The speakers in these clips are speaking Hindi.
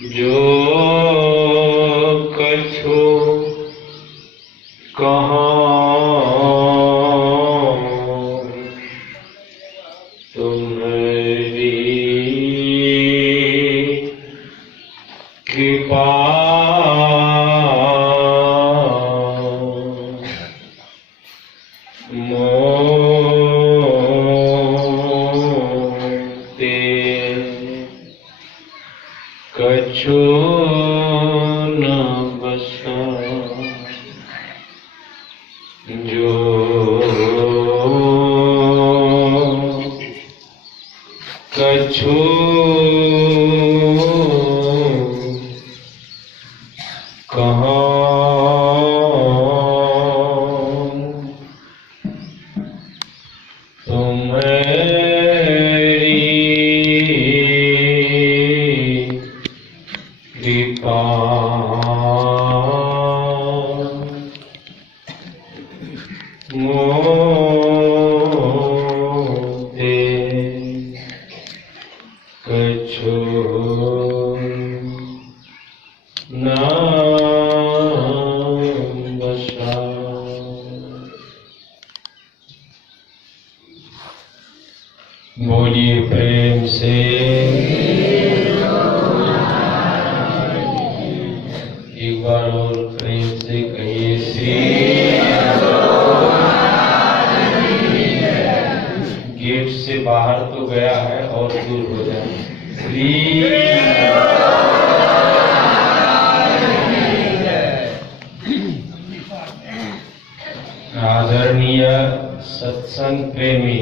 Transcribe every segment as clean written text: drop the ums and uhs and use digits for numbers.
जो कछु कहाँ तुम्हारी कृपा मोते कछु न बसा जो कछु कहाँ तुम्हारी कृपा मोते कछु न बसा। बोलिए प्रेम से एक बार और प्रेम से कहिए श्री। गेट से बाहर तो गया है और दूर हो जाए। श्री आदरणीय सत्संग प्रेमी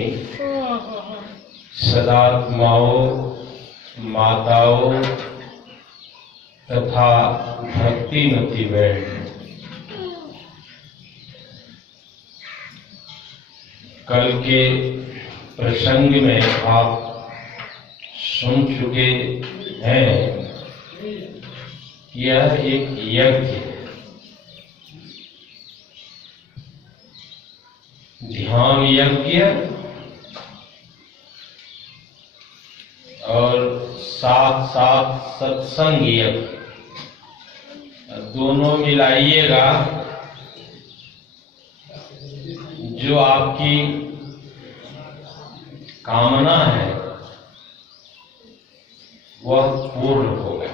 सदात्माओं, माताओं तथा भक्तिमती बहन, कल के प्रसंग में आप सुन चुके हैं। यह एक यज्ञ है, ध्यान यज्ञ और साथ साथ सत्संग यज्ञ, दोनों मिलाइएगा। जो आपकी कामना है वह पूर्ण होगा।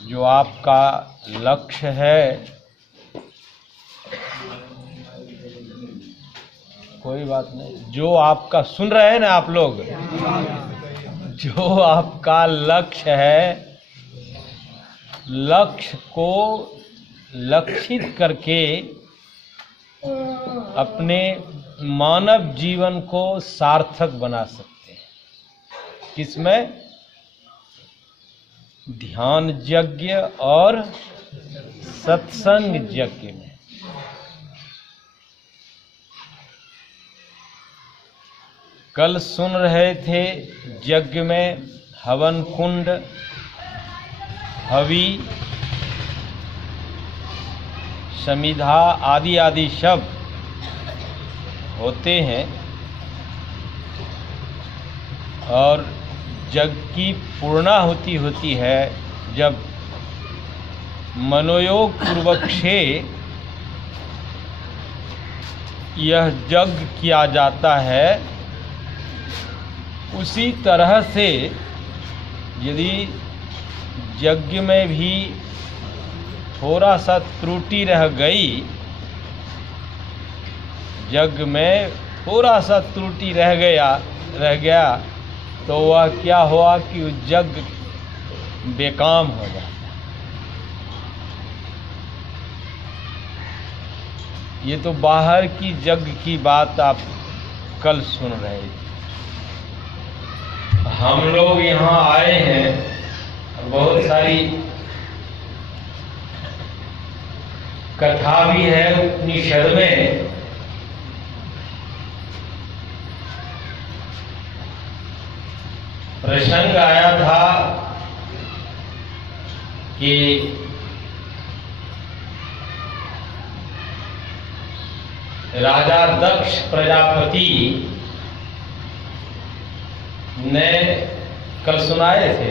जो आपका लक्ष्य है, कोई बात नहीं, जो आपका सुन रहे हैं ना आप लोग, जो आपका लक्ष्य है, लक्ष्य को लक्षित करके अपने मानव जीवन को सार्थक बना सकते हैं। किसमें? ध्यान यज्ञ और सत्संग यज्ञ में। कल सुन रहे थे यज्ञ में हवन कुंड, हवि, समिधा आदि आदि शब्द होते हैं और यज्ञ की पूर्णाहुति होती है जब मनोयोग पूर्वक से यह यज्ञ किया जाता है। उसी तरह से यदि यज्ञ में भी थोड़ा सा त्रुटि रह गई, यज्ञ में थोड़ा सा त्रुटि रह गया तो वह क्या हुआ कि यज्ञ बेकाम हो जाता है। ये तो बाहर की यज्ञ की बात आप कल सुन रहे थे। हम लोग यहाँ आए हैं, बहुत सारी कथा भी है उपनिषद में। प्रसंग आया था कि राजा दक्ष प्रजापति ने कल सुनाए थे,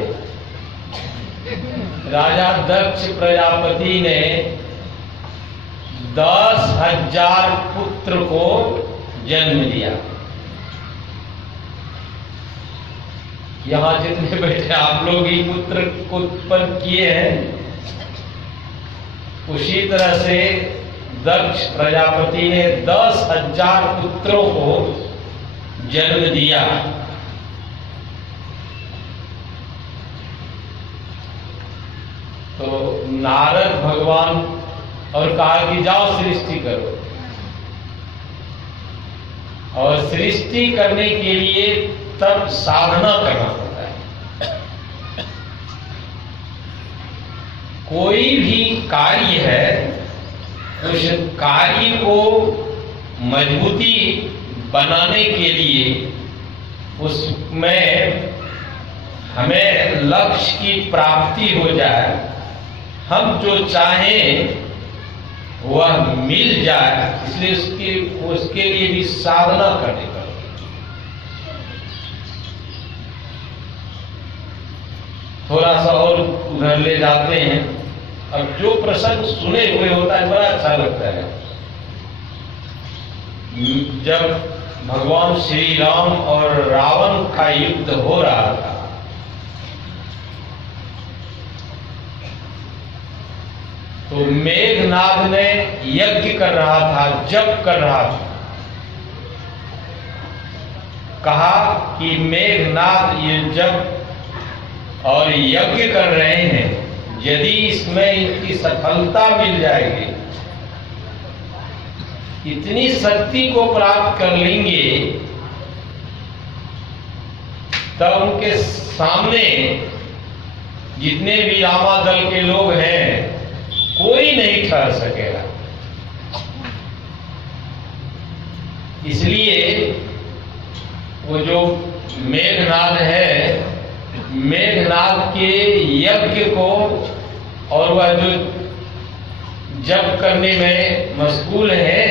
राजा दक्ष प्रजापति ने 10,000 पुत्र को जन्म दिया। यहां जितने बैठे आप लोग ही पुत्र को उत्पन्न किए हैं, उसी तरह से दक्ष प्रजापति ने 10,000 पुत्रों को जन्म दिया। तो नारद भगवान और कहा कि जाओ सृष्टि करो, और सृष्टि करने के लिए तब साधना करना पड़ता है। कोई भी कार्य है, उस कार्य को मजबूती बनाने के लिए उसमें हमें लक्ष्य की प्राप्ति हो जाए, हम जो चाहें वह मिल जाए, इसलिए उसके लिए भी साधना करनी पड़ती। थोड़ा सा और उधर ले जाते हैं। अब जो प्रसंग सुने हुए होता है बड़ा अच्छा लगता है। जब भगवान श्री राम और रावण का युद्ध हो रहा था, तो मेघनाद ने यज्ञ कर रहा था, जप कर रहा था। कहा कि मेघनाद ये जप और यज्ञ कर रहे हैं, यदि इसमें इनकी सफलता मिल जाएगी, इतनी शक्ति को प्राप्त कर लेंगे, तब उनके सामने जितने भी रामादल के लोग हैं कोई नहीं ठहर सकेगा। इसलिए वो जो मेघनाद है, मेघनाद के यज्ञ को और वह जो जप करने में मशगूल है,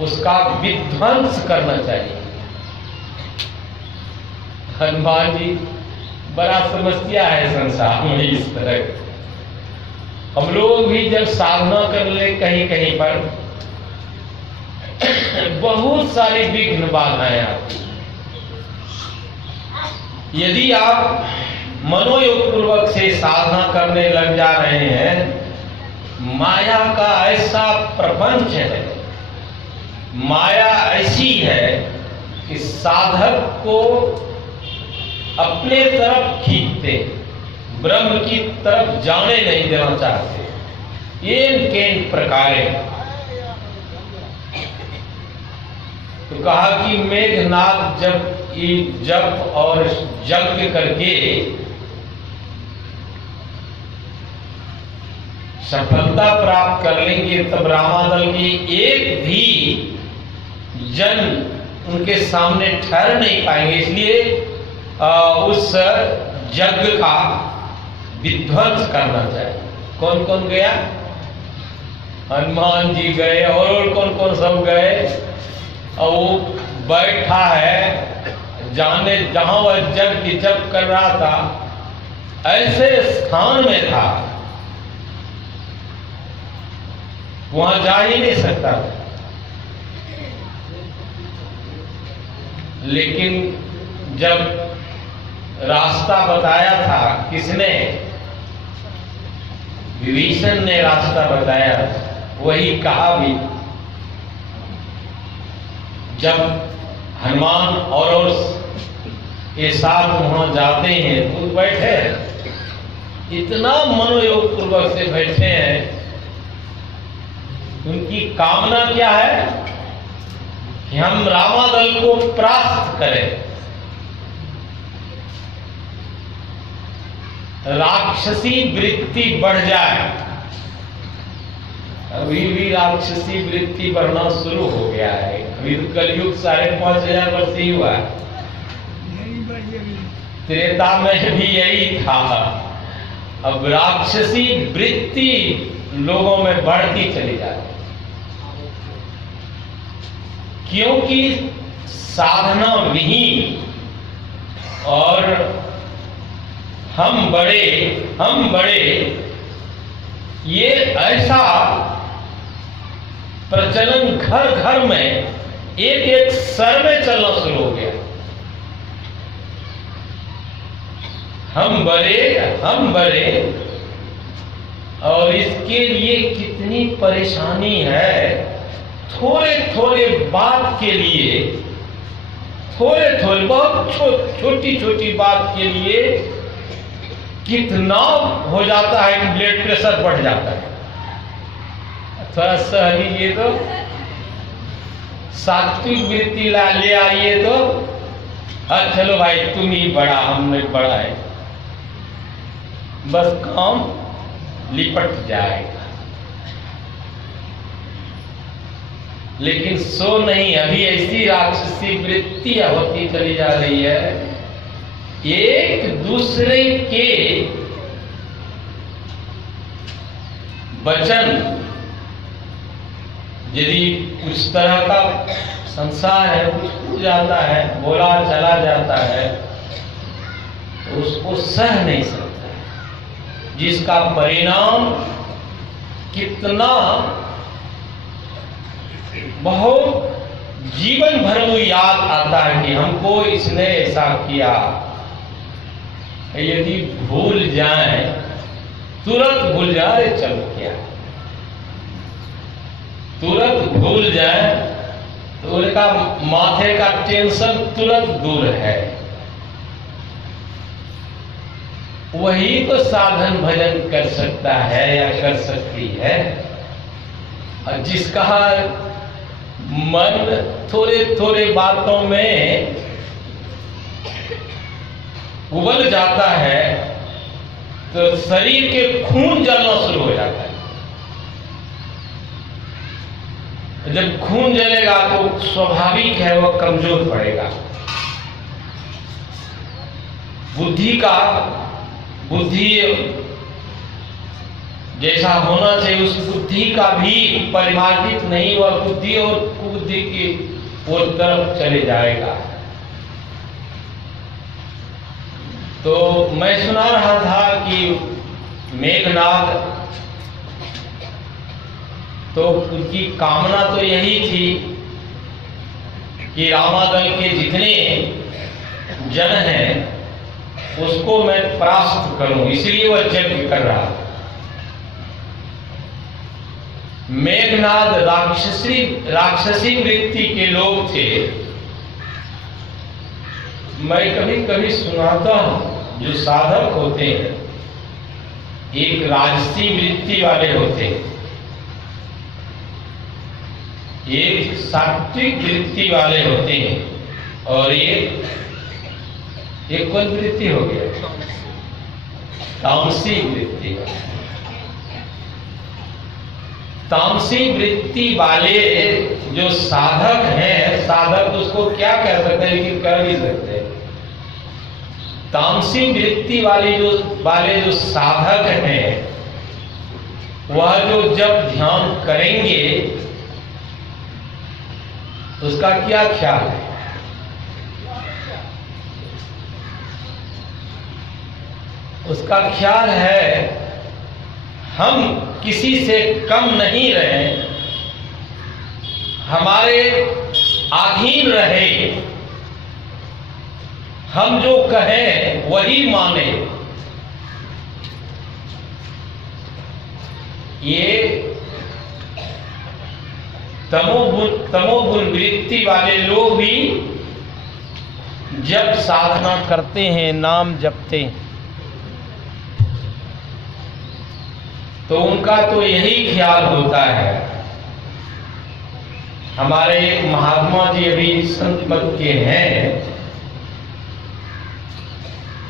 उसका विध्वंस करना चाहिए। हनुमान जी बड़ा समस्या है संसार में इस तरह। हम लोग भी जब साधना कर ले कहीं कहीं पर बहुत सारी विघ्न बाधाएं आती। यदि आप मनोयोग पूर्वक से साधना करने लग जा रहे हैं, माया का ऐसा प्रपंच है, माया ऐसी है कि साधक को अपने तरफ खींचते, ब्रह्म की तरफ जाने नहीं देना चाहते। ये प्रकार तो कहा कि मेघनाद जब जप और यज्ञ करके सफलता प्राप्त कर लेंगे, तब रामादल के एक भी जन उनके सामने ठहर नहीं पाएंगे। इसलिए उस यज्ञ का विध्वंस करना चाहिए। कौन कौन गया? हनुमान जी गए, और कौन कौन सब गए। और वो बैठा है जाने जहां वह जग की जप कर रहा था, ऐसे स्थान में था वहां जा ही नहीं सकता। लेकिन जब रास्ता बताया था, किसने? विभीषण ने रास्ता बताया, वही कहा भी। जब हनुमान और के साथ वहां जाते हैं तो बैठे, इतना मनोयोग पूर्वक से बैठे हैं। उनकी कामना क्या है कि हम रामादल को परास्त करें, राक्षसी वृत्ति बढ़ जाए। अभी भी राक्षसी वृत्ति बढ़ना शुरू हो गया है। अभी तो कलयुग 5,500 वर्ष ही हुआ है। त्रेता में भी यही था। अब राक्षसी वृत्ति लोगों में बढ़ती चली जाती। क्योंकि साधना विहीन और हम बड़े ये ऐसा प्रचलन घर घर में एक स्तर में चलना शुरू हो गया। हम बड़े और इसके लिए कितनी परेशानी है। थोड़े बात के लिए, बहुत छोटी बात के लिए कितना हो जाता है कि ब्लड प्रेशर बढ़ जाता है। थोड़ा सह लीजिए तो, सात्विक वृत्ति ले आइए तो, चलो भाई तुम ही बड़ा, हमने बड़ा है, बस काम लिपट जाएगा। लेकिन सो नहीं, अभी ऐसी राक्षसी वृत्तियां होती चली जा रही है। एक दूसरे के वचन, यदि उस तरह का संसार है, कुछ हो जाता है, बोला चला जाता है, तो उसको सह नहीं सकता, जिसका परिणाम कितना बहुत जीवन भर वो याद आता है कि हमको इसने ऐसा किया। यदि भूल जाए, तुरंत भूल जाए, चलो क्या, तुरंत भूल जाए तो उनका माथे का टेंशन तुरंत दूर है। वही तो साधन भजन कर सकता है या कर सकती है। और जिसका मन थोड़े बातों में उबल जाता है, तो शरीर के खून जलना शुरू हो जाता है। जब खून जलेगा तो स्वाभाविक है वह कमजोर पड़ेगा। बुद्धि जैसा होना चाहिए उस बुद्धि का भी परिमार्जित नहीं हुआ, बुद्धि और कुबुद्धि की वो तरफ चले जाएगा। तो मैं सुना रहा था कि मेघनाद, तो उनकी कामना तो यही थी कि रामादल के जितने जन हैं उसको मैं परास्त करूं, इसलिए वह यज्ञ कर रहा। मेघनाद राक्षसी वृत्ति के लोग थे। मैं कभी कभी सुनाता हूं, जो साधक होते हैं एक राजसी वृत्ति वाले होते हैं, एक सात्विक वृत्ति वाले होते हैं, और एक कौन वृत्ति हो गया, तामसी वृत्ति। तामसी वृत्ति वाले जो साधक हैं, साधक उसको क्या कह सकते हैं, लेकिन कर भी सकते हैं। तामसी वृत्ति वाले जो साधक हैं, वह जो जब ध्यान करेंगे उसका क्या ख्याल है, उसका ख्याल है हम किसी से कम नहीं रहे, हमारे अधीन रहे, हम जो कहें वही माने। ये तमोगुण वृत्ति वाले लोग भी जब साधना करते हैं, नाम जपते हैं, तो उनका तो यही ख्याल होता है। हमारे महात्मा जी अभी संत पद के हैं,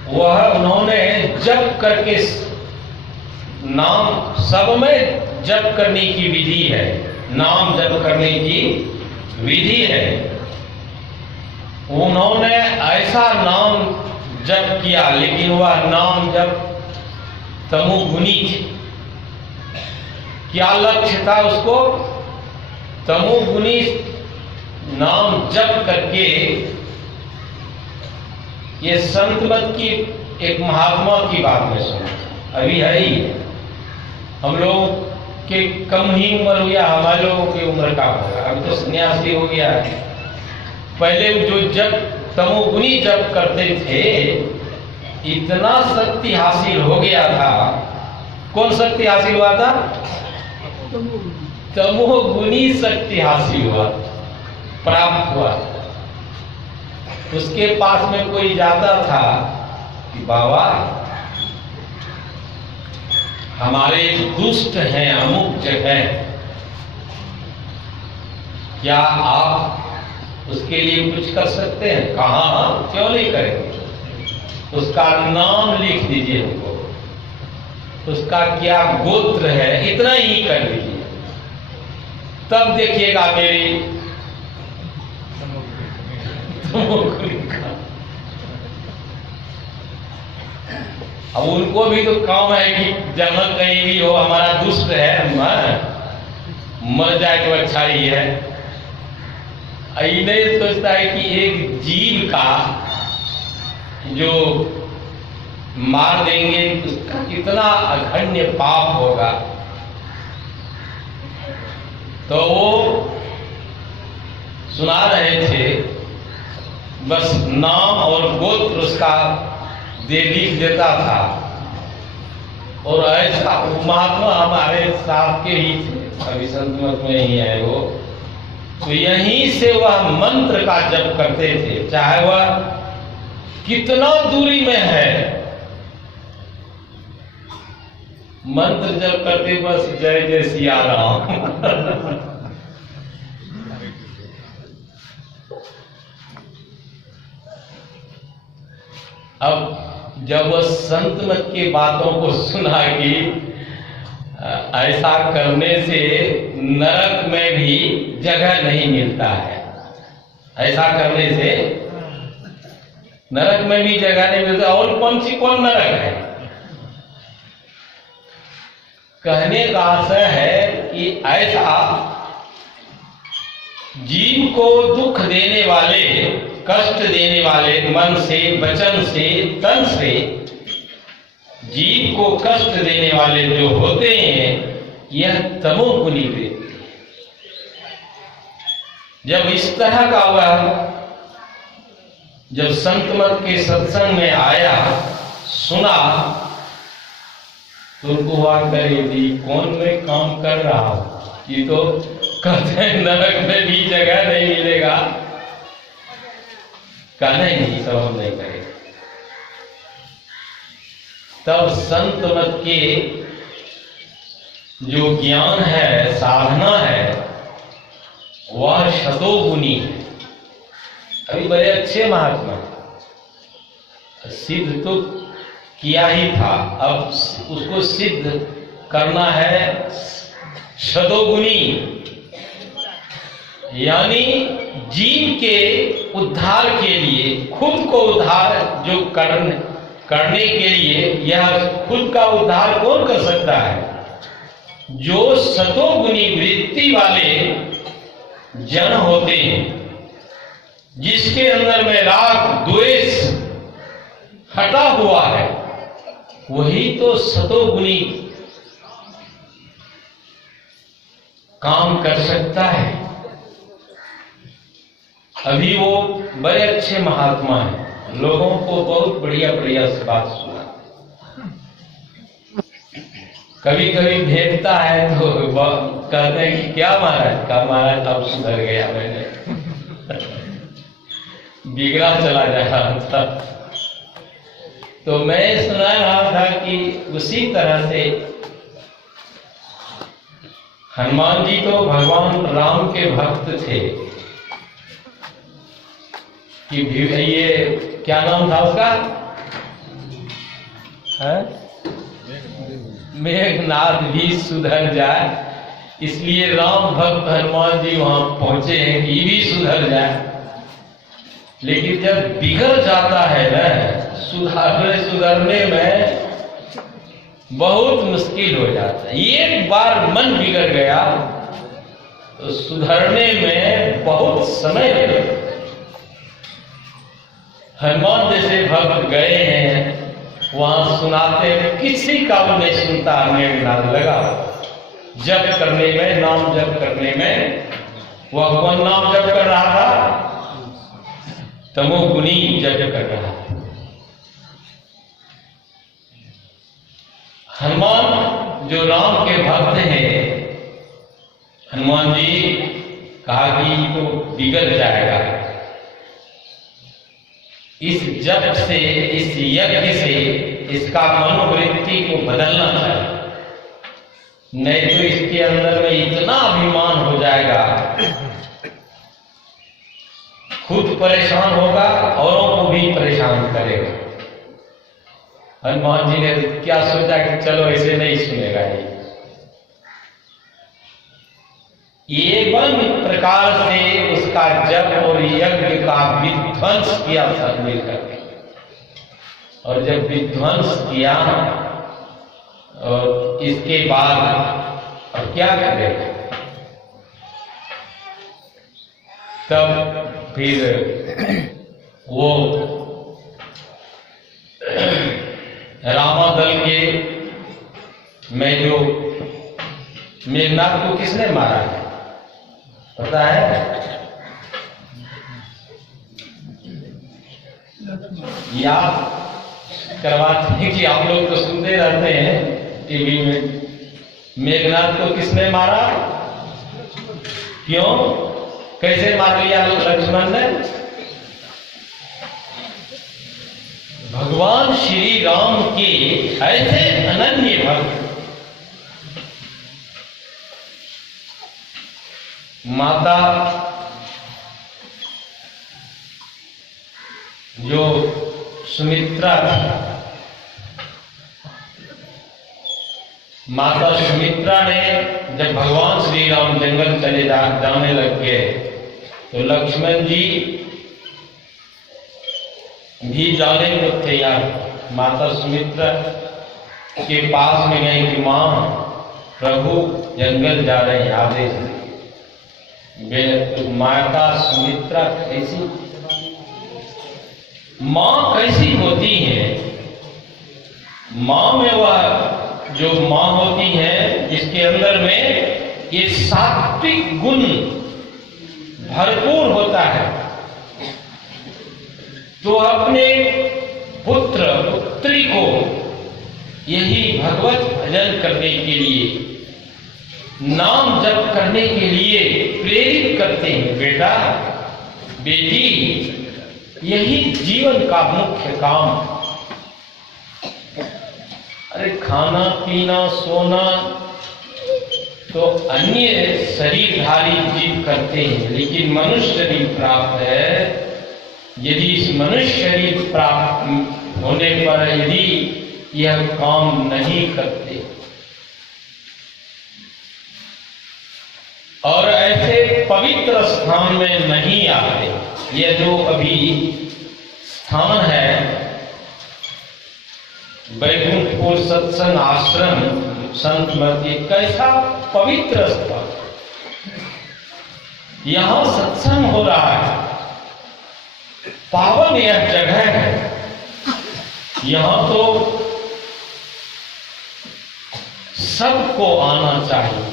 वह उन्होंने जप करके, नाम सब में जप करने की विधि है, नाम जप करने की विधि है। उन्होंने ऐसा नाम जप किया, लेकिन वह नाम जप तमोगुनी थे। क्या लक्ष्य था उसको? तमोगुनी नाम जप करके, ये संत मत की एक महात्मा की बात में सुना, अभी है ही, हम लोग के कम ही उम्र हो गया, हमारे लोगों की उम्र का होगा, अभी तो सन्यासी हो गया है। पहले जो जप तमोगुनी जप करते थे, इतना शक्ति हासिल हो गया था। कौन शक्ति हासिल हुआ था? तमोगुनी शक्ति हासिल हुआ, प्राप्त हुआ। उसके पास में कोई जाता था कि बाबा हमारे दुष्ट हैं अमुक जगह, क्या आप उसके लिए कुछ कर सकते हैं? कहाँ, क्यों नहीं करेंगे? उसका नाम लिख दीजिए हमको, उसका क्या गोत्र है, इतना ही कर दीजिए, तब देखिएगा मेरी अब उनको भी तो काम है कि जहाँ कहीं भी हो हमारा दुष्ट है, मर जाए तो अच्छा ही है। नहीं सोचता है कि एक जीव का जो मार देंगे उसका कितना अघन्य पाप होगा। तो वो सुना रहे थे, बस नाम और गोत्र उसका लिख देता था। और ऐसा महात्मा हमारे साथ के ही थे, अभी संत मत में ही है वो, तो यहीं से वह मंत्र का जप करते थे, चाहे वह कितना दूरी में है, मंत्र जप करते बस जय जय सिया राम। अब जब वह संत मत की बातों को सुना कि ऐसा करने से नरक में भी जगह नहीं मिलता है, ऐसा करने से नरक में भी जगह नहीं मिलता, और कौन नरक है? कहने का आशय है कि ऐसा जीव को दुख देने वाले, कष्ट देने वाले, मन से, वचन से, तन से जीव को कष्ट देने वाले जो होते हैं, यह तमोगुनी वृत्ति। जब इस तरह का वह जब संत मत के सत्संग में आया, सुना, तो उनको वाक करेगी कौन मैं काम कर रहा हूं, ये तो कहते हैं नरक में भी जगह नहीं मिलेगा, कहना नहीं, सब हम नहीं करेंगे। तब संत मत के जो ज्ञान है, साधना है, वह शतोगुनी है। अभी बड़े अच्छे महात्मा, सिद्ध तो किया ही था, अब उसको सिद्ध करना है शतोगुनी, यानी जीव के उद्धार के लिए, खुद को उद्धार जो करने के लिए, यह खुद का उद्धार कौन कर सकता है? जो शतोगुनी वृत्ति वाले जन होते हैं, जिसके अंदर में राग द्वेष हटा हुआ है, वही तो शतोगुनी काम कर सकता है। अभी वो बड़े अच्छे महात्मा हैं, लोगों को बहुत बढ़िया बढ़िया से बात सुना। कभी कभी भेजता है तो कहते हैं कि क्या महाराज, का महाराज अब सुधर गया, मैंने बिगड़ा चला जा रहा था। तो मैं सुना रहा था कि उसी तरह से हनुमान जी तो भगवान राम के भक्त थे, कि ये क्या नाम था उसका, मेघनाथ भी सुधर जाए, इसलिए राम भक्त हनुमान जी वहां पहुंचे हैं कि ये भी सुधर जाए। लेकिन जब बिगड़ जाता है ना, सुधरने में बहुत मुश्किल हो जाता है। एक बार मन बिगड़ गया सुधरने में बहुत समय लगा। हनुमान जैसे भक्त गए हैं वहां सुनाते हैं, किसी का वो नहीं सुनता। मेघनाद लगा जप करने में, नाम जप करने में। वह कौन नाम जप कर रहा था? तमोगुनी जप कर रहा था। हनुमान जो राम के भक्त हैं, हनुमान जी कहा कि तो बिगड़ जाएगा। इस जप से, इस यज्ञ से इसका मनोवृत्ति को बदलना चाहिए, नहीं तो इसके अंदर में इतना अभिमान हो जाएगा, खुद परेशान होगा, औरों को भी परेशान करेगा। हनुमान जी ने क्या सोचा कि चलो ऐसे नहीं सुनेगा ये वन प्रकार से उसका जप और यज्ञ का विध्वंस किया सब मिलकर। और जब विध्वंस किया और इसके बाद अब क्या करेगा? तब फिर वो रामादल के में जो मेघनाद को किसने मारा है पता है? याद करवाते हैं कि आप लोग तो सुनते रहते हैं टीवी में। मेघनाद को किसने मारा? क्यों? कैसे मार लिया लक्ष्मण ने? भगवान श्री राम के ऐसे अनन्य भक्त, माता जो सुमित्रा थी, माता सुमित्रा ने जब भगवान श्री राम जंगल चले जाने लग गए तो लक्ष्मण जी भी जाने को तैयार। माता सुमित्रा के पास में गई कि मां प्रभु जंगल जा रहे हैं, आदेश तो माता सुमित्रा कैसी मां कैसी होती है? मां में वह जो मां होती है जिसके अंदर में ये सात्विक गुण भरपूर होता है, तो अपने पुत्र पुत्री को यही भगवत भजन करने के लिए, नाम जप करने के लिए प्रेरित करते हैं। बेटा बेटी, यही जीवन का मुख्य काम। अरे खाना पीना सोना तो अन्य शरीरधारी जीव करते हैं, लेकिन मनुष्य शरीर प्राप्त है। यदि इस मनुष्य शरीर प्राप्त होने पर यदि यह काम नहीं करते और ऐसे पवित्र स्थान में नहीं आते, यह जो अभी स्थान है बैकुंठपुर सत्संग आश्रम संत मत, कैसा पवित्र स्थान, यहां सत्संग हो रहा है, पावन यह जगह है। यहां तो सबको आना चाहिए,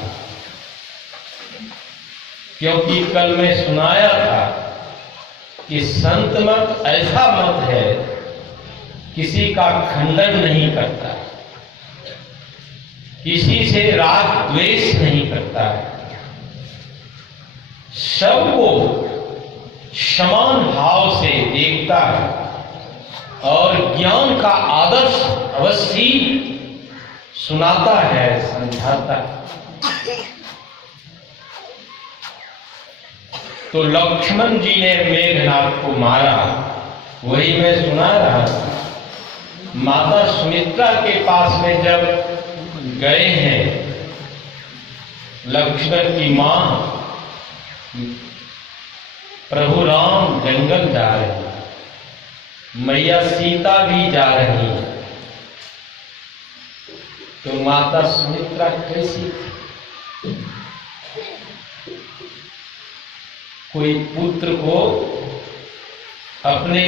क्योंकि कल मैं सुनाया था कि संत मत ऐसा मत है किसी का खंडन नहीं करता, किसी से राग द्वेष नहीं करता है, सबको समान भाव से देखता है और ज्ञान का आदर्श अवश्य सुनाता है, समझाता है। तो लक्ष्मण जी ने मेघनाद को मारा, वही मैं सुना रहा था। माता सुमित्रा के पास में जब गए हैं लक्ष्मण की मां, प्रभु राम जंगल जा रहे हैं, मैया सीता भी जा रही है, तो माता सुमित्रा कैसी? कोई पुत्र को अपने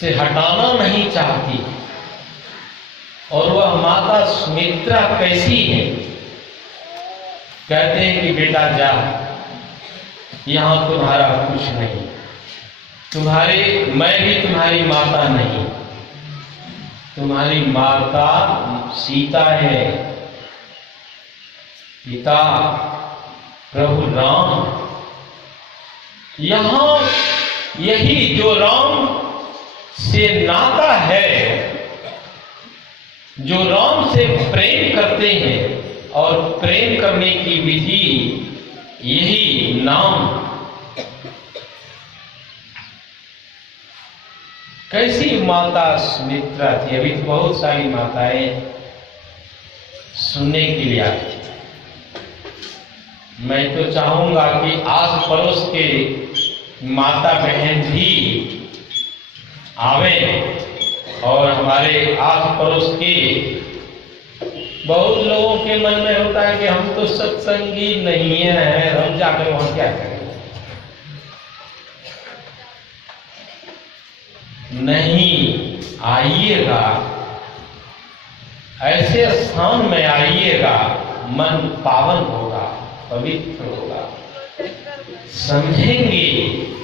से हटाना नहीं चाहती, और वह माता सुमित्रा कैसी है? कहते हैं कि बेटा जा, यहां तुम्हारा कुछ नहीं, मैं भी तुम्हारी माता नहीं, तुम्हारी माता सीता है, पिता प्रभु राम। यहां यही जो राम से नाता है, जो राम से प्रेम करते हैं, और प्रेम करने की विधि यही नाम। कैसी माता सुमित्रा थी? अभी तो बहुत सारी माताएं सुनने के लिए आई थी। मैं तो चाहूंगा कि आस पड़ोस के माता बहन भी आवे, और हमारे आस पड़ोस के बहुत लोगों के मन में होता है कि हम तो सत्संगी नहीं है, हम जाकर वहां क्या करें। नहीं, आइएगा, ऐसे स्थान में आइएगा, मन पावन होगा, पवित्र होगा, समझेंगे,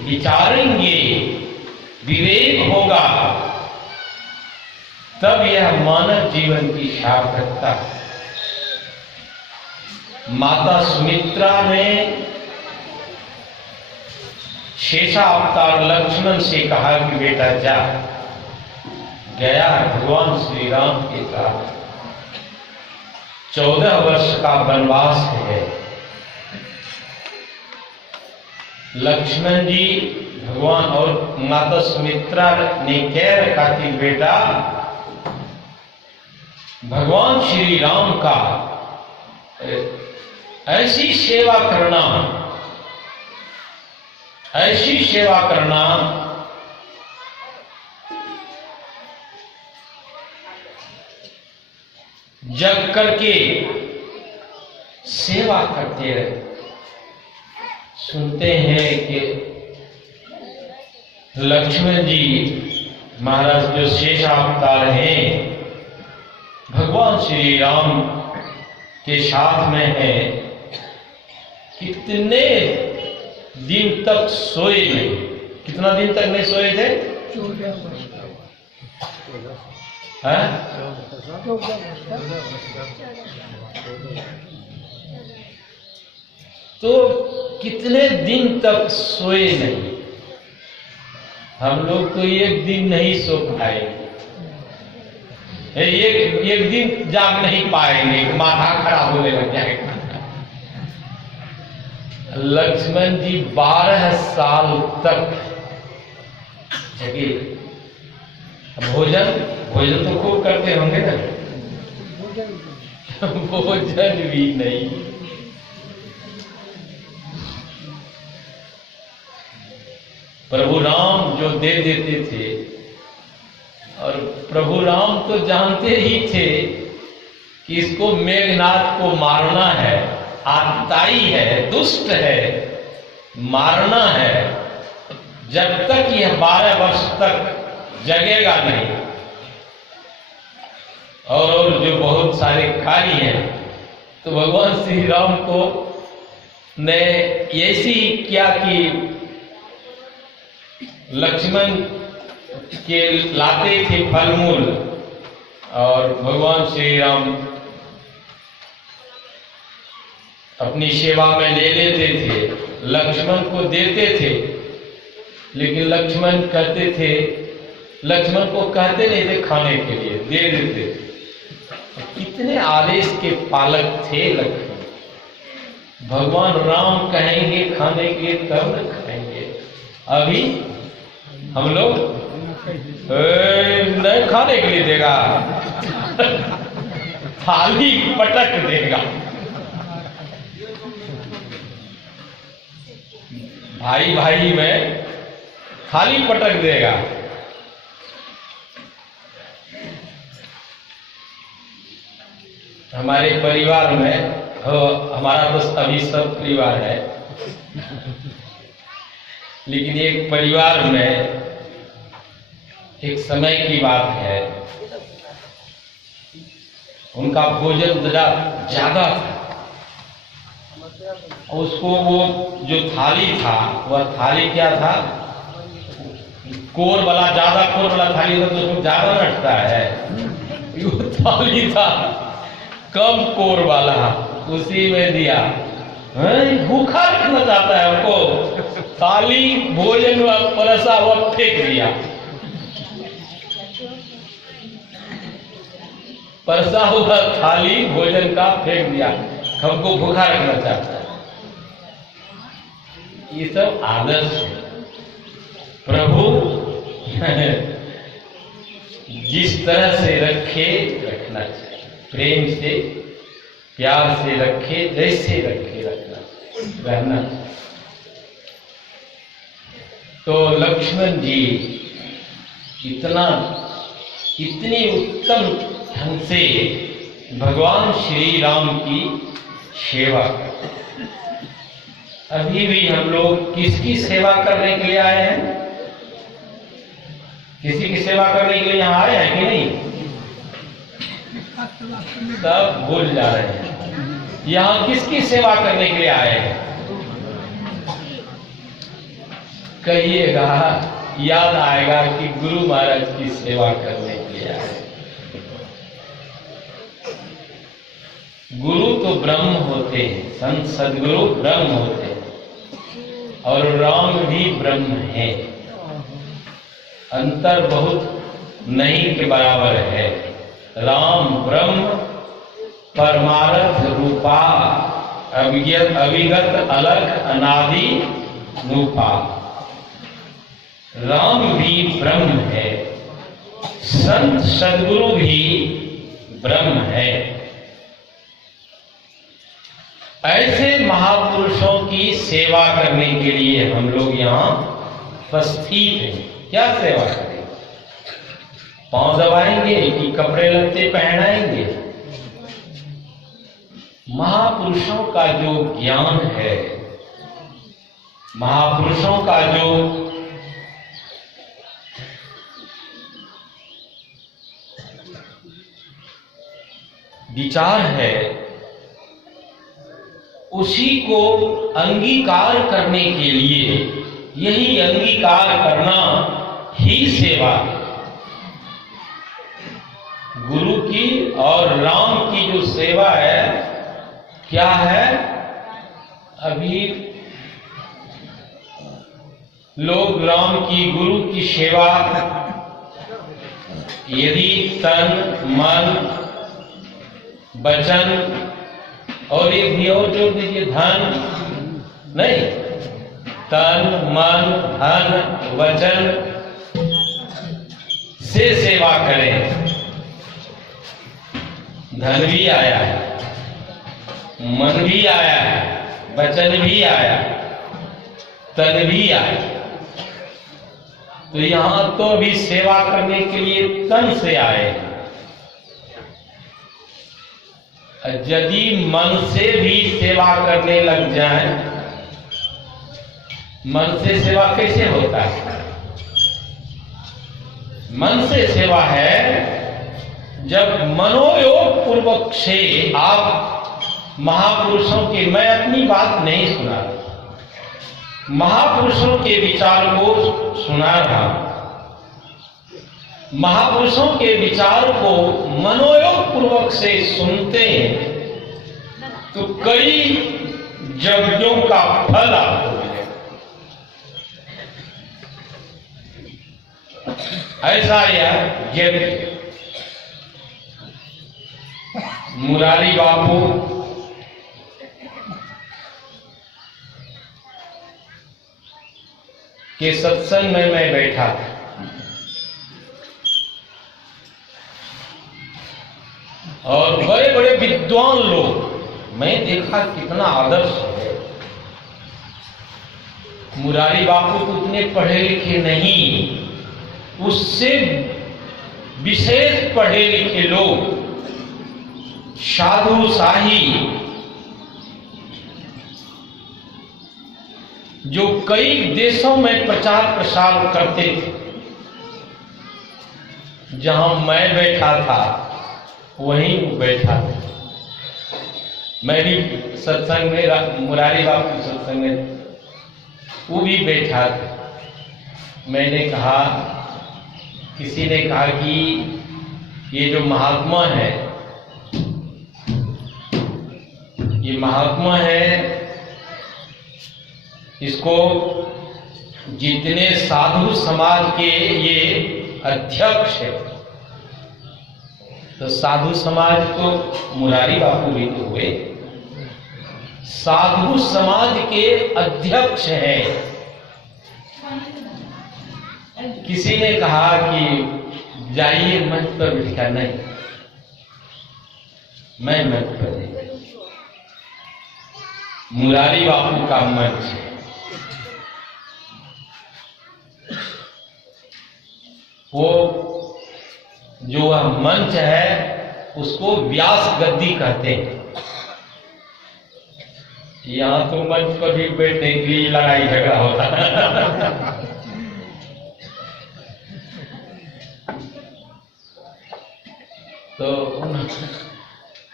विचारेंगे, विवेक होगा, तब यह मानव जीवन की सार्थकता। माता सुमित्रा ने शेषावतार लक्ष्मण से कहा कि बेटा जा, गया भगवान श्री राम के साथ। 14 वर्ष का वनवास है। लक्ष्मण जी भगवान और माता सुमित्रा ने कह रखा कि बेटा भगवान श्री राम का ऐसी सेवा करना, ऐसी सेवा करना जग करके सेवा करते रहे। सुनते हैं कि लक्ष्मण जी महाराज जो शेषावतार हैं, भगवान श्री राम के साथ में है, कितने दिन तक सोए नहीं। कितना दिन तक नहीं सोए थे? 14 वर्ष। तो कितने दिन तक सोए नहीं। हम लोग तो एक दिन नहीं सो पाएंगे, एक दिन जाग नहीं पाएंगे, माथा खराब होने लग जाएगा। लक्ष्मण जी 12 साल तक जगे। भोजन तो खूब करते होंगे ना? भोजन भी नहीं। प्रभु राम जो दे देते थे, और प्रभु राम तो जानते ही थे कि इसको मेघनाथ को मारना है, आतताई है, दुष्ट है, मारना है। जब तक यह 12 वर्ष तक जगेगा नहीं। और जो बहुत सारे कार्य हैं, तो भगवान श्री राम को ने ऐसी किया कि लक्ष्मण के लाते थे फल मूल, और भगवान श्री राम अपनी सेवा में ले लेते थे, लक्ष्मण को देते थे। लेकिन लक्ष्मण कहते थे, लक्ष्मण को कहते नहीं थे खाने के लिए, दे देते थे। कितने आदेश के पालक थे लक्ष्मण। भगवान राम कहेंगे खाने के लिए तब न खाएंगे। अभी हम लोग नहीं खाने के लिए देगा, थाली पटक देगा। भाई भाई में थाली पटक देगा। हमारे परिवार में हमारा तो अभी सब परिवार है, लेकिन एक परिवार में एक समय की बात है, उनका भोजन जरा ज्यादा था। उसको वो जो थाली था, वह थाली क्या था, कोर वाला, ज्यादा कोर वाला थाली था तो उसमें ज्यादा रखता है। वो थाली था कम कोर वाला, उसी में दिया। भूखा रखना चाहता है हमको, थाली भोजन परसा हुआ फेंक दिया, परसा हुआ थाली भोजन का फेंक दिया, हमको भूखा रखना चाहता है। ये सब आदर्श है। प्रभु जिस तरह से रखे रखना चाहिए, प्रेम से प्यार से रखे, जैसे रखे रहना चाहिए। तो लक्ष्मण जी इतनी उत्तम ढंग से भगवान श्री राम की सेवा करते। अभी भी हम लोग किसकी सेवा करने के लिए आए हैं? किसी की सेवा करने के लिए यहाँ आए हैं कि नहीं? सब भूल जा रहे हैं। यहाँ किसकी सेवा करने के लिए आए हैं? कहिएगा, याद आएगा कि गुरु महाराज की सेवा करने के लिए आए। गुरु तो ब्रह्म होते हैं, संत सदगुरु ब्रह्म होते हैं, और राम भी ब्रह्म है। अंतर बहुत नहीं के बराबर है। राम ब्रह्म परमार्थ रूपा, अविगत अलग अनादि रूपा। राम भी ब्रह्म है, संत सदगुरु भी ब्रह्म है। ऐसे महापुरुषों की सेवा करने के लिए हम लोग यहाँ उपस्थित हैं। क्या सेवा करें? पांव दबाएंगे कि कपड़े लत्ते पहनाएंगे? महापुरुषों का जो ज्ञान है, महापुरुषों का जो विचार है, उसी को अंगीकार करने के लिए, यही अंगीकार करना ही सेवा है। गुरु की और राम की जो सेवा है, क्या है? अभी लोग राम की, गुरु की सेवा यदि तन मन वचन और एक भी और जोड़ दीजिए, धन नहीं, तन मन धन वचन से सेवा करें। धन भी आया है, मन भी आया है, वचन भी आया, तन भी आया। तो यहां तो अभी सेवा करने के लिए तन से आए। यदि मन से भी सेवा करने लग जाए, मन से सेवा कैसे होता है? मन से सेवा है जब मनोयोग पूर्वक से आप महापुरुषों के, मैं अपनी बात नहीं सुना, महापुरुषों के विचार को सुना रहा, महापुरुषों के विचार को मनोयोग पूर्वक से सुनते हैं, तो कई यज्ञों का फल आपको मिलेगा। ऐसा यह यज्ञ मुरारी बापू के सत्संग में मैं बैठा था, और बड़े बड़े विद्वान लोग, मैं देखा कितना आदर्श है। मुरारी बापू तो उतने पढ़े लिखे नहीं, उससे विशेष पढ़े लिखे लोग, साधु शाही जो कई देशों में प्रचार प्रसार करते थे। जहां मैं बैठा था वहीं वो बैठा था। मैं भी सत्संग में, मुरारी बापू सत्संग में, वो भी बैठा था। मैंने कहा, किसी ने कहा कि ये जो महात्मा है, ये महात्मा है, इसको जितने साधु समाज के ये अध्यक्ष है, तो साधु समाज तो मुरारी बापू भी तो हुए, साधु समाज के अध्यक्ष हैं। किसी ने कहा कि जाइए मंच पर बैठा, नहीं, मैं मंच पर नहीं, मुरारी बापू का मंच है। वो जो वह मंच है उसको व्यास गद्दी कहते हैं। यहां तो मंच पर भी बैठने के लिए लड़ाई झगड़ा होता है। तो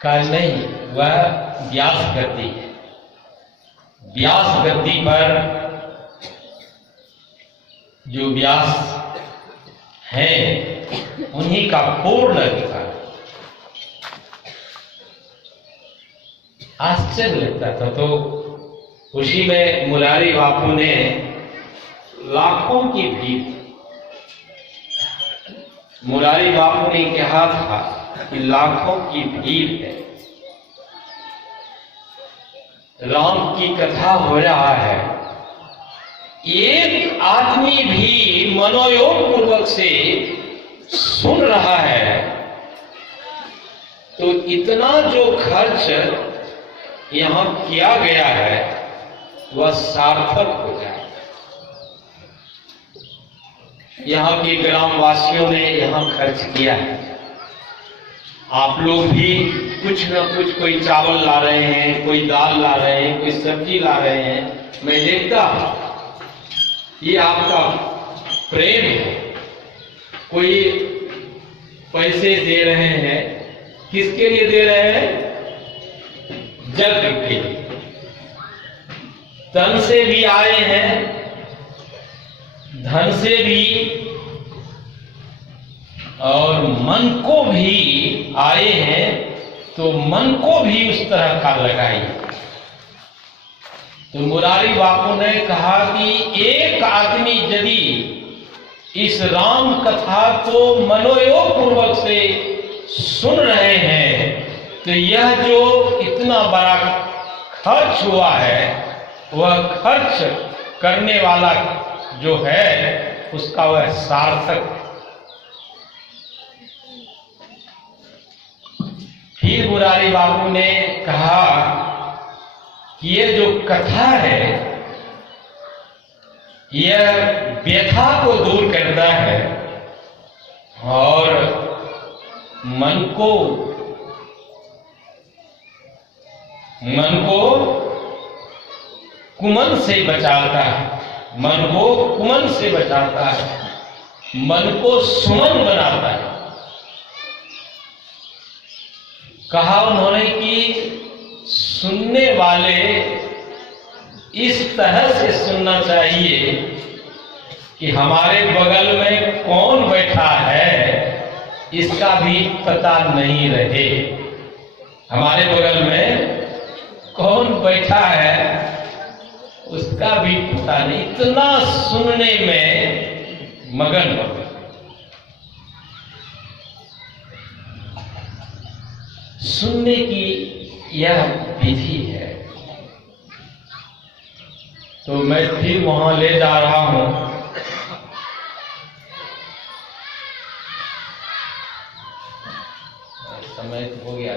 कहा नहीं, वह व्यास गद्दी है। व्यास गद्दी पर जो व्यास हैं उन्हीं का पूर्ण अधिकार। आश्चर्य लगता था। तो उसी में मुरारी बापू ने लाखों की भीड़, मुरारी बापू ने कहा था कि लाखों की भीड़ है, राम की कथा हो रहा है, एक आदमी भी मनोयोग पूर्वक से सुन रहा है, तो इतना जो खर्च यहां किया गया है वह सार्थक हो जाए। यहां के ग्रामवासियों ने यहां खर्च किया है। आप लोग भी कुछ न कुछ, कोई चावल ला रहे हैं, कोई दाल ला रहे हैं, कोई सब्जी ला रहे हैं। मैं देखता हूं ये आपका प्रेम है। कोई पैसे दे रहे हैं, किसके लिए दे रहे हैं? जग के लिए। तन से भी आए हैं, धन से भी, और मन को भी आए हैं, तो मन को भी उस तरह का लगाइए। तो मुरारी बापू ने कहा कि एक आदमी यदि इस राम कथा को मनोयोग पूर्वक से सुन रहे हैं, तो यह जो इतना बड़ा खर्च हुआ है, वह खर्च करने वाला जो है उसका वह सार्थक। फिर मुरारी बापू ने कहा कि ये जो कथा है यह व्यथा को दूर करता है और मन को कुमन से बचाता है, मन को कुमन से बचाता है, मन को सुमन बनाता है। कहा उन्होंने कि सुनने वाले इस तरह से सुनना चाहिए कि हमारे बगल में कौन बैठा है इसका भी पता नहीं रहे। हमारे बगल में कौन बैठा है उसका भी पता नहीं, इतना सुनने में मगन हो। सुनने की यह विधि है। तो मैं फिर वहां ले जा रहा हूं। समय तो हो गया,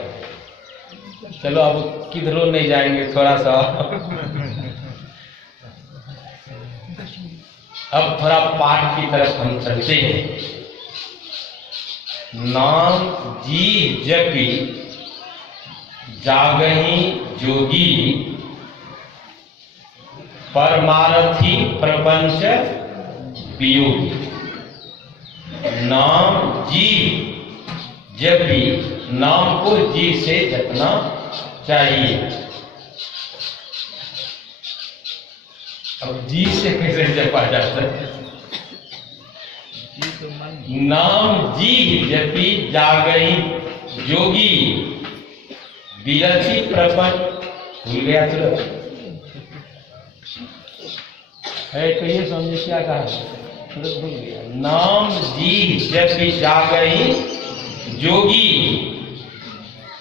चलो अब किधरों नहीं जाएंगे, थोड़ा सा अब थोड़ा पाठ की तरफ हम चलते हैं। नाम जी जपी जागही जोगी परमारथी प्रपंच वियोगी। नाम जी जब भी, नाम को जी से जपना चाहिए। अब जी से कैसे जपा जाता है? नाम जी जपी जागई जोगी, विरति प्रपंच। भूल गया तो है, कहिए समझे क्या कहा? भूल गया। नाम जी जपी जागई जोगी,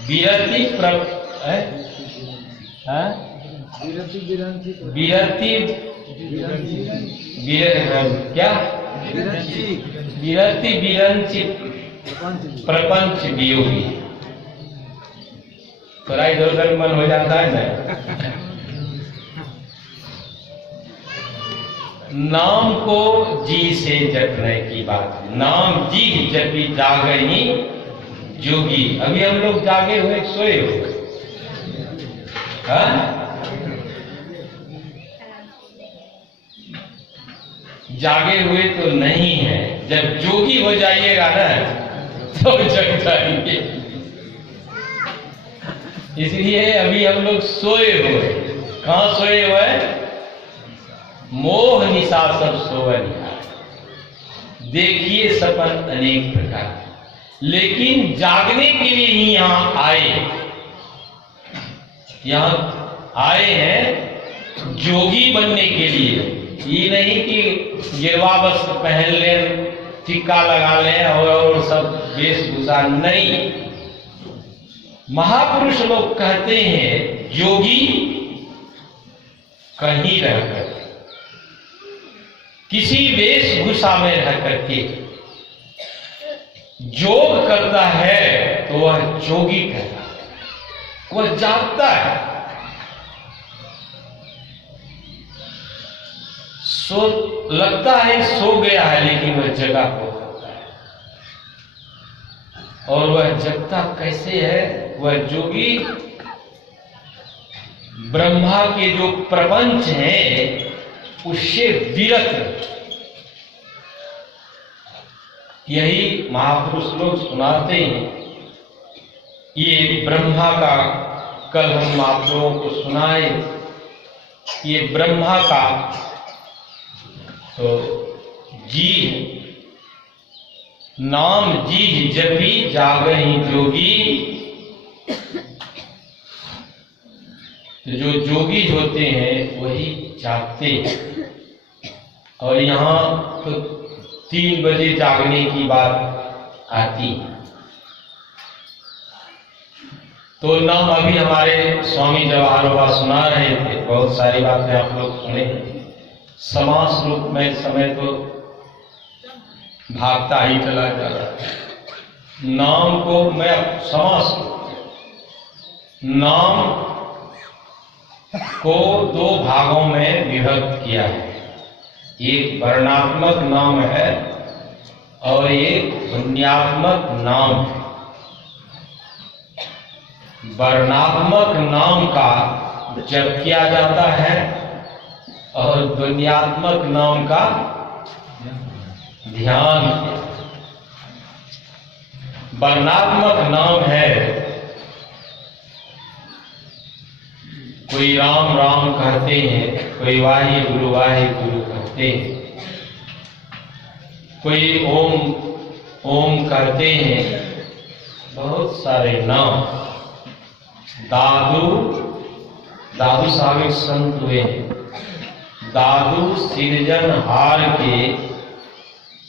विरति क्या विरति विरंची प्रपंच वियोगी। थोड़ा इधर उधर मन हो जाता है ना। नाम को जी से जपने की बात है। नाम जी जपी जागई जोगी। अभी हम लोग जागे हुए सोए हुए, जागे हुए तो नहीं है। जब जोगी हो जाइएगा ना तो जग जाएंगे। इसलिए अभी हम लोग सोए हुए। कहां सोए हुए? मोह निशा सब सोए निहार। देखिए सपन अनेक प्रकार, लेकिन जागने के लिए ही यहां आए। यहां आए हैं जोगी बनने के लिए। ये नहीं कि गिरवा वस्त्र पहन लें, टिक्का लगा लें और सब वेशभूषा। नहीं, महापुरुष लोग कहते हैं योगी कहीं रहकर, किसी वेशभूषा में रह करके योग करता है तो वह जोगी कहता है। वह जागता है। सो लगता है सो गया है, लेकिन वह जगा हो सकता है। और वह जगता कैसे है? वह जोगी ब्रह्मा के जो प्रपंच हैं उससे विरत। यही महापुरुष लोग सुनाते हैं। ये ब्रह्मा का कल हम आप लोगों को सुनाए। ये ब्रह्मा का तो जी नाम जी जपी जागई जोगी। तो जो जोगी होते हैं वही जागते हैं। और यहाँ तो 3 बजे जागने की बात आती। तो नाम अभी हमारे स्वामी जवाहर बाबा सुना रहे थे। बहुत सारी बातें आप लोग सुने। समास रूप में समय तो भागता ही चला जा रहा है। नाम को मैं समास, नाम को 2 भागों में विभक्त किया है। एक वर्णात्मक नाम है और एक ध्वन्यात्मक नाम है। वर्णात्मक नाम का जप किया जाता है और ध्वन्यात्मक नाम का ध्यान। वर्णात्मक नाम है, कोई राम राम कहते हैं, कोई वाहे गुरु कहते हैं, कोई ओम ओम कहते हैं। बहुत सारे नाम। दादू साहब एक संत हुए हैं। दादू सिरजनहार के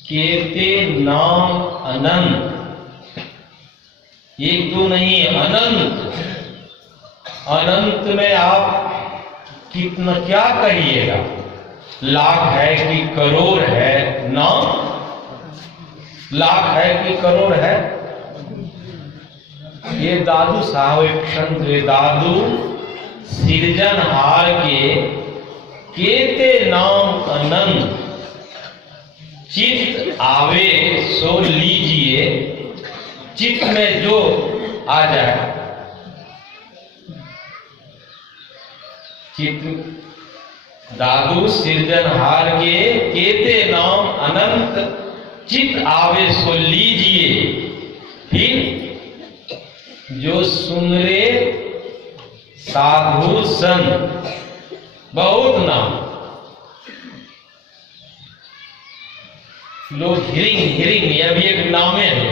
केते नाम अनंत। 1-2 नहीं, अनंत। अनंत में आप कितना क्या कहिएगा? लाख है कि करोड़ है नाम? लाख है कि करोड़ है? ये दादू साहब एक संत, दादू सिरजनहार के केते नाम अनंत। चित्त आवे सो लीजिए, चित्त में जो आ चित्त दादू सिरजनहार के केते नाम अनंत चित आवे सो लीजिए। फिर जो सुमरे साधु संत, बहुत नाम। लोग हिरिंग हिरिंग, यह भी एक नामे है,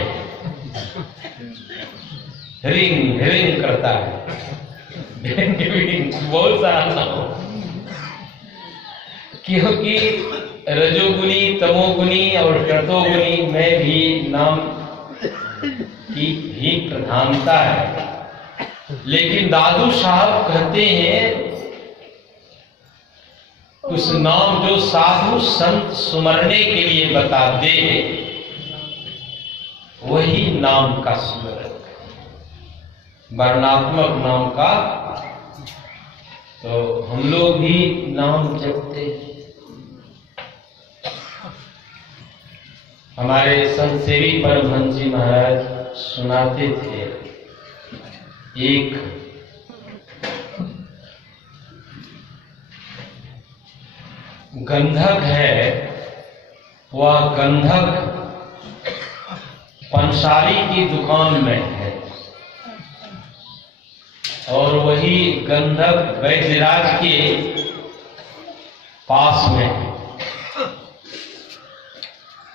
हिरिंग हिरिंग करता है, बहुत सारा नाम। क्योंकि रजोगुनी, तमोगुनी और क्रतोगुनी में भी नाम की भी प्रधानता है। लेकिन दादू साहब कहते हैं उस नाम जो साधु संत सुमरने के लिए बता दे, वही नाम का स्मरण, वर्णात्मक नाम का। तो हम लोग भी नाम जपते हैं। हमारे संत सेवी परमहंस जी महाराज सुनाते थे, एक गंधक है, वह गंधक पंसारी की दुकान में है और वही गंधक वैद्यराज के पास में है।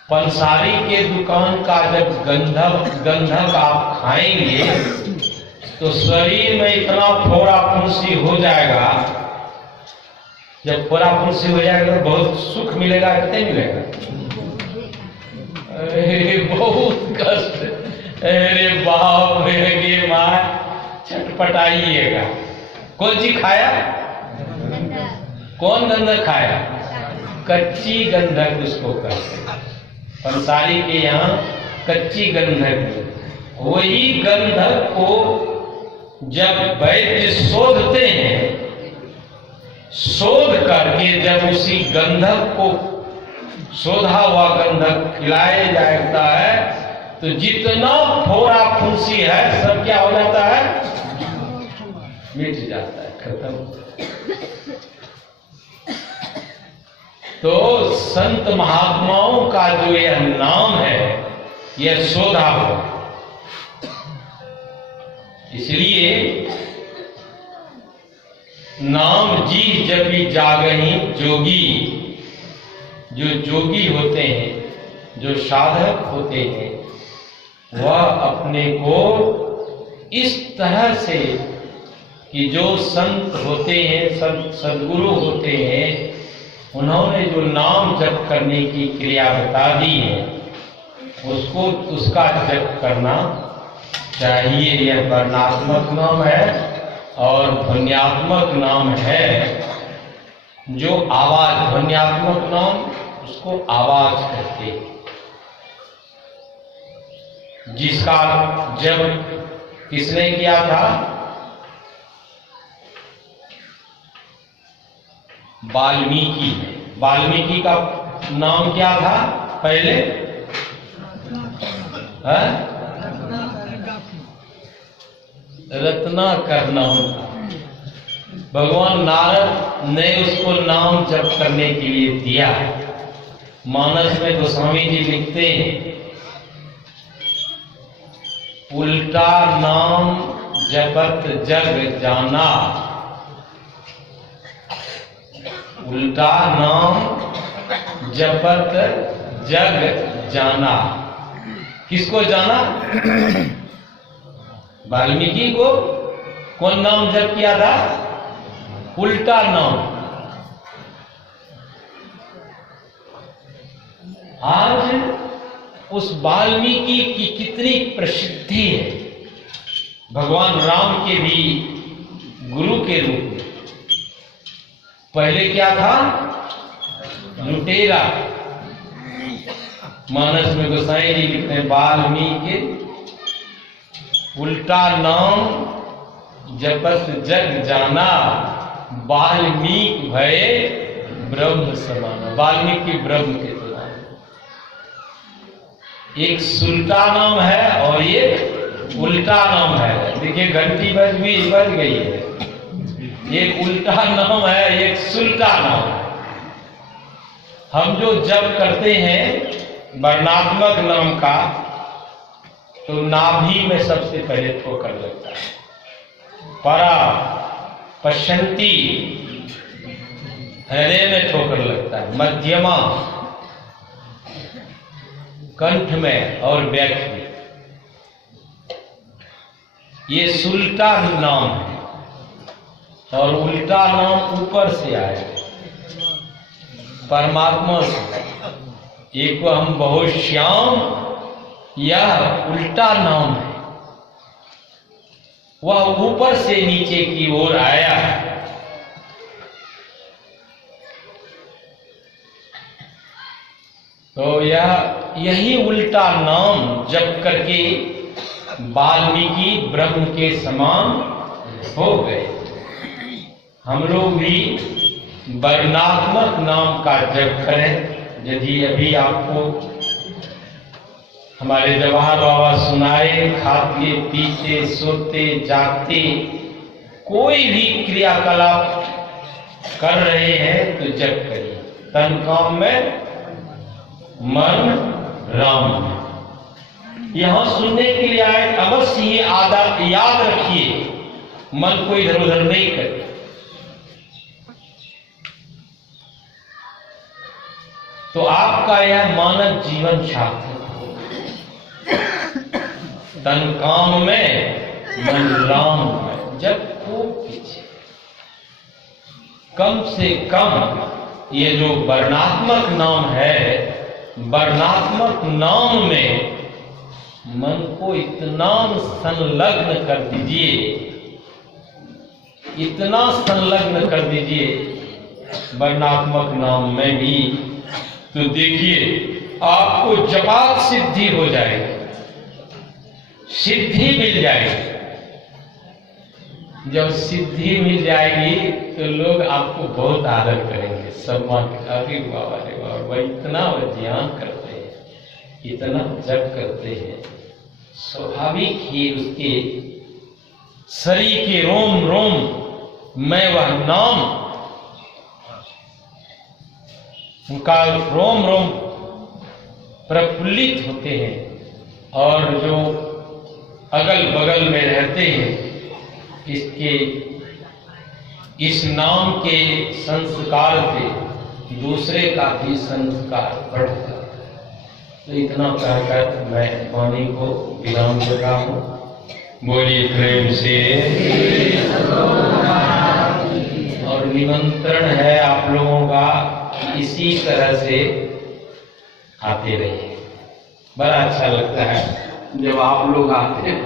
पंसारी के दुकान का जब गंधक आप खाएंगे तो शरीर में इतना फोड़ा फुंसी हो जाएगा। जब फोड़ा फुंसी हो जाएगा तो बहुत सुख मिलेगा, कितने मिलेगा? अरे बहुत कष्ट, अरे बाप रे माँ, छटपटाइएगा। कौन चीज खाया? कौन गंधक खाया? कच्ची गंधक उसको कहते। पंसारी के यहाँ कच्ची गंधक, वही गंधक को जब वैद्य शोधते हैं, शोध करके जब उसी गंधक को, शोधा हुआ गंधक खिलाया जाता है तो जितना फोड़ा फुंसी है सब क्या हो जाता है? मिट जाता है, खत्म। तो संत महात्माओं का जो यह नाम है, यह शोधा हुआ। इसलिए नाम जी जपी जागही जोगी, जो जोगी होते हैं, जो साधक होते हैं, वह अपने को इस तरह से कि जो संत होते हैं, सद्गुरु होते हैं, उन्होंने जो नाम जप करने की क्रिया बता दी है, उसका जप करना चाहिए। यह वर्णात्मक नाम है और ध्वन्यात्मक नाम है। जो आवाज, ध्वन्यात्मक नाम उसको आवाज कहते हैं। जिसका जब किसने किया था? वाल्मीकि। वाल्मीकि का नाम क्या था पहले? रत्नाकर नाम था। भगवान नारद ने उसको नाम जप करने के लिए दिया। मानस में गोस्वामी जी लिखते हैं, उल्टा नाम जपत जग जाना। उल्टा नाम जपत जग जाना। किसको जाना? वाल्मीकि को। कौन नाम जप किया था? उल्टा नाम। आज उस वाल्मीकि की कितनी प्रसिद्धि है। भगवान राम के भी गुरु के रूप में। पहले क्या था? लुटेरा। मानस में गोसाई जी लिखते हैं, वाल्मीकि उल्टा नाम जपत जग जाना, वाल्मीकि भय ब्रह्म समाना। वाल्मीकि ब्रह्म के समान। एक सुल्टा नाम है और एक उल्टा नाम है। देखिए घंटी बज गई है। एक उल्टा नाम है, एक सुलटा नाम है। हम जो जप करते हैं वर्णात्मक नाम का, तो नाभि में सबसे पहले ठोकर लगता है, परा पश्यंती हृदय में ठोकर लगता है, मध्यमा कंठ में और व्यक्ष में। ये सुलटा नाम है और उल्टा नाम ऊपर से आया परमात्मा से। एक को हम बहुत श्याम, यह उल्टा नाम है, वह ऊपर से नीचे की ओर आया है। तो यही उल्टा नाम जप करके वाल्मीकि ब्रह्म के समान हो गए। हम लोग भी वर्णात्मक नाम का जप करें। यदि अभी आपको हमारे जवाहर बाबा सुनाए, खाते पीते सोते जागते कोई भी क्रियाकलाप कर रहे हैं तो जप करिए। तन काम में मन राम में। यहां सुनने के लिए आए, अवश्य ये आदत याद रखिए, मन को इधर उधर नहीं करे। तो आपका यह मानव जीवन सार्थक हो। तन काम में मन राम में। जब खूब पीछे कम से कम ये जो वर्णात्मक नाम है, वर्णात्मक नाम में मन को इतना संलग्न कर दीजिए, इतना संलग्न कर दीजिए वर्णात्मक नाम में भी, तो देखिए आपको जपात सिद्धि हो जाएगी, सिद्धि मिल जाएगी। जब सिद्धि मिल जाएगी तो लोग आपको बहुत आदर करेंगे, सम्मान। अरे बाबा रे बाबा, वह इतना ध्यान करते हैं, इतना जप करते हैं, स्वाभाविक ही उसके शरीर के रोम रोम में वह नाम, उनका रोम रोम प्रफुल्लित होते हैं। और जो अगल बगल में रहते हैं, इसके इस नाम के संस्कार से दूसरे का भी संस्कार बढ़ता है। तो इतना कहकर मैं वाणी को विराम देता हूँ। बोलिए प्रेम से। और निमंत्रण है आप लोगों का, इसी तरह से आते रहिए। बड़ा अच्छा लगता है जब आप लोग आते हैं।